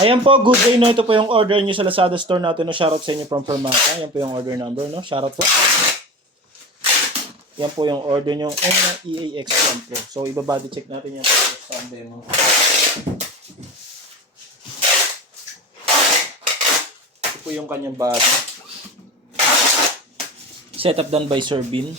Ayan po, good day no. Ito po yung order nyo sa Lazada store natin. No? Shoutout sa inyo from Fermata. Ayan po yung order number. No? Shoutout po. Yan po yung order nyo. EAX yan po. So, ibabody check natin yan sa demo. Ito po yung kanyang body. Setup done by Sir Bin.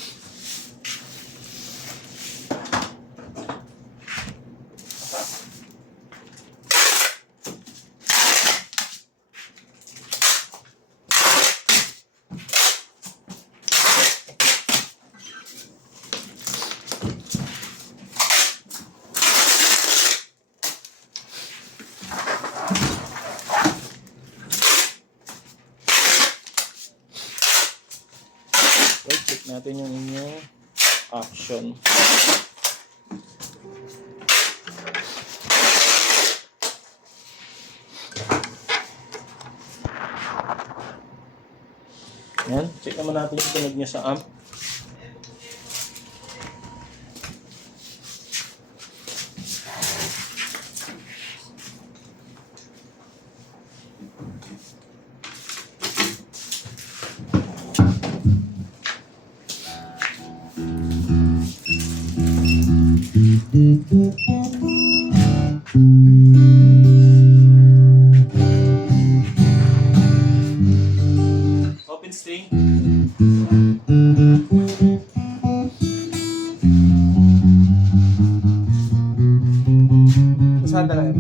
Okay, check natin yung inyong action. Yan, check naman natin yung tunog niya sa amp. Open string. Saan talaga?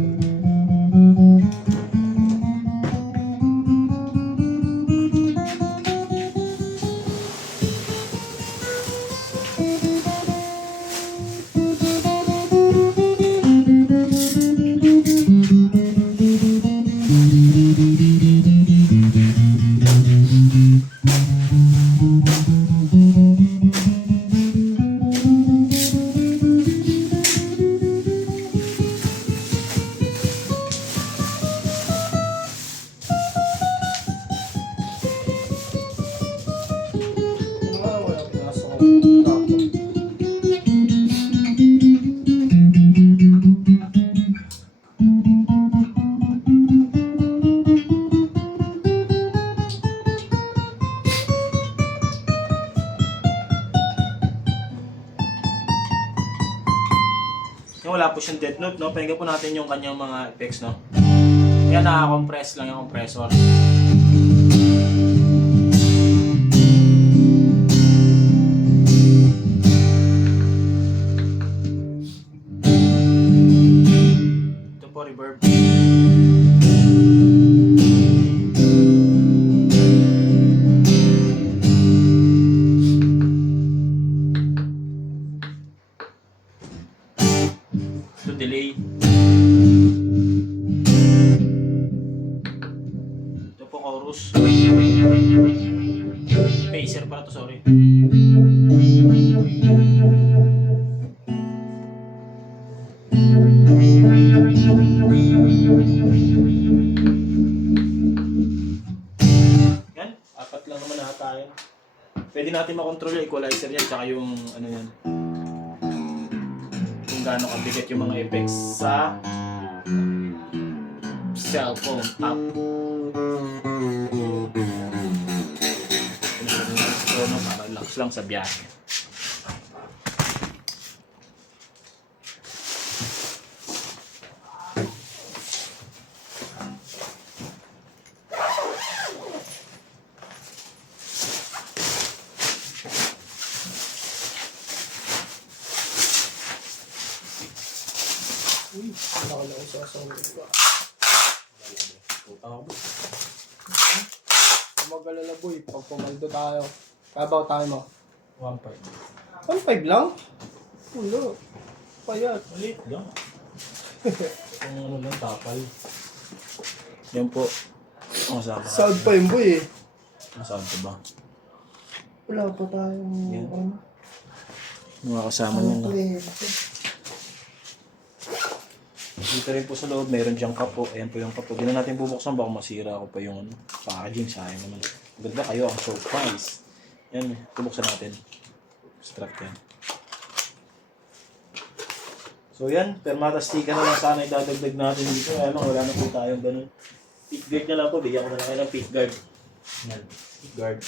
Yung wala po siyang dead note, no? Pakinggan po natin yung kanyang mga effects, no? Yan, naka-compress lang yung compressor. Ito po, reverb. Ito, delay. Ito po, chorus. Pacer pala to, sorry. Yan, apat lang naman nata yan. Pwede natin makontrol yung equalizer yan, tsaka yung ano yan. Kung gaano kabigat yung mga effects sa cellphone app. Para relax lang sa biyahe. Uy, nakala ko sa asawin ko. Magalala boy, pag pumaldo tayo. Kabaw tayo mo. 1.5. 1.5 lang? Wala. Payat. Maliit lang. Kung ano lang, tapal. Yan po. Ang kasama. Sound pa yun boy eh. Masama ko ba? Wala pa tayong Yan. ano. Mga kasama niya na. Pwede. Dito rin po sa loob, mayroon diyang kapo. Ayan po yung kapo. Hindi na natin bubuksan, baka masira ko pa yung ano, packaging. Sayang naman. Ganda kayo ang surprise. Yan, bubuksan natin. Strap yan. So yan, permata sticker na lang sana idadagdag natin dito. Kaya lang, wala na po tayong ganun. Pick guard na lang po, bigyan ko na lang kayo ng pick guard. Yan, pick guard.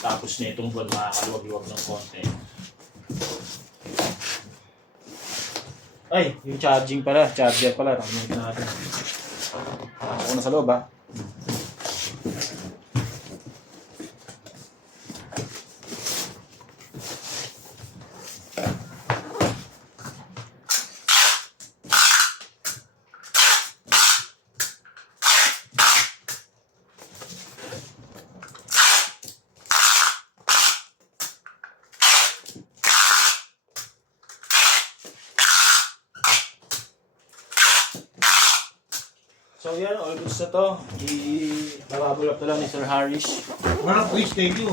Tapos na itong buwan, makakaluwag-luwag ng konti. Ay, yung charging pala, charger pala, nakalimutan natin. Ako na sa loob ha. So yan, all goods na to. I-babulap na lang ni Sir Harish. Marang please, thank you.